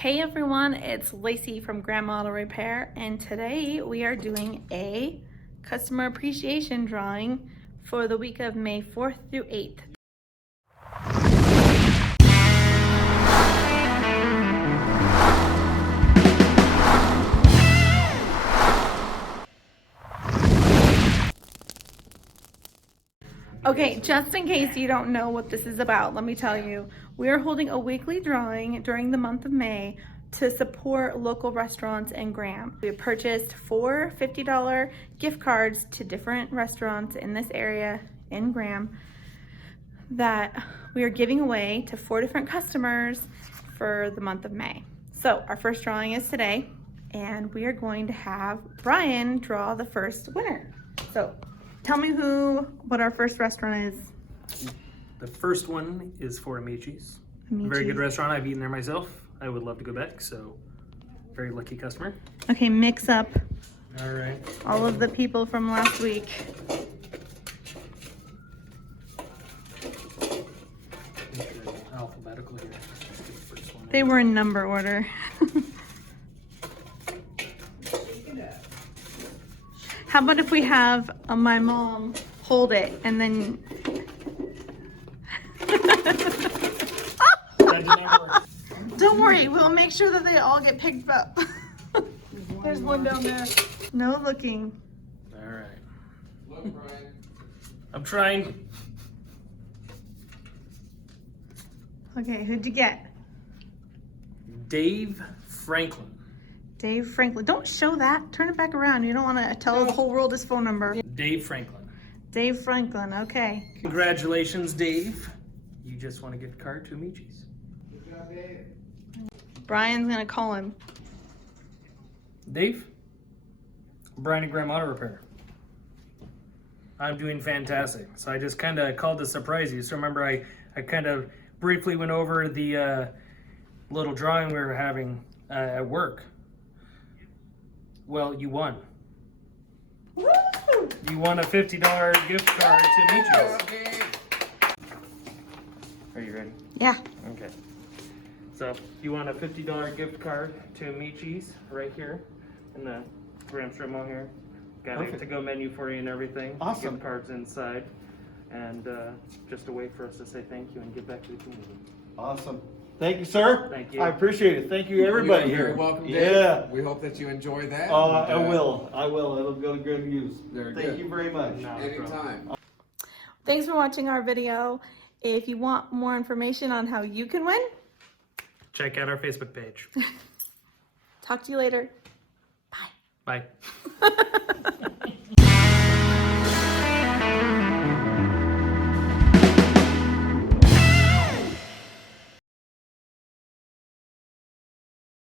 Hey everyone, it's Lacey from Grandma Auto Repair, and today we are doing a customer appreciation drawing for the week of May 4th through 8th. Okay, just in case you don't know what this is about, let me tell you. We are holding a weekly drawing during the month of May to support local restaurants in Graham. We have purchased four $50 gift cards to different restaurants in this area in Graham that we are giving away to 4 different customers for the month of May. So our first drawing is today, and we are going to have Brian draw the first winner. So tell me what our first restaurant is. The first one is for Amici's. Amici. Very good restaurant. I've eaten there myself. I would love to go back, so very lucky customer. Okay, mix up All right. all of the people from last week. Alphabetical here. Let's get the first one. They were in number order. How about if we have my mom hold it and then... That did not work. Don't worry, we'll make sure that they all get picked up. There's one down there. No looking. All right. Look, Brian. I'm trying. Okay, who'd you get? Dave Franklin. Dave Franklin. Don't show that. Turn it back around. You don't want to tell the whole world his phone number. Dave Franklin. Dave Franklin, okay. Congratulations, Dave. You just want to get a card to Amici's. Good job, Dave. Brian's going to call him. Dave? Brian at Grandma Auto Repair. I'm doing fantastic. So I just kind of called to surprise you. So remember, I kind of briefly went over the little drawing we were having at work. Well, you won. Woo! You won a $50 gift card to Amici. Are you ready? Yeah. Okay. So you want a $50 gift card to Amici's right here in the Graham Strip Mall here. Got a to-go menu for you and everything. Awesome. Gift cards inside. And just a way for us to say thank you and give back to the community. Awesome. Thank you, sir. Thank you. I appreciate it. Thank you, everybody You are here. very welcome, Dave. Yeah. We hope that you enjoy that. I will. It'll go to good use. Very Thank good. you very much. No problem. Anytime. Thanks for watching our video. If you want more information on how you can win, Check out our Facebook page. talk to you later. Bye.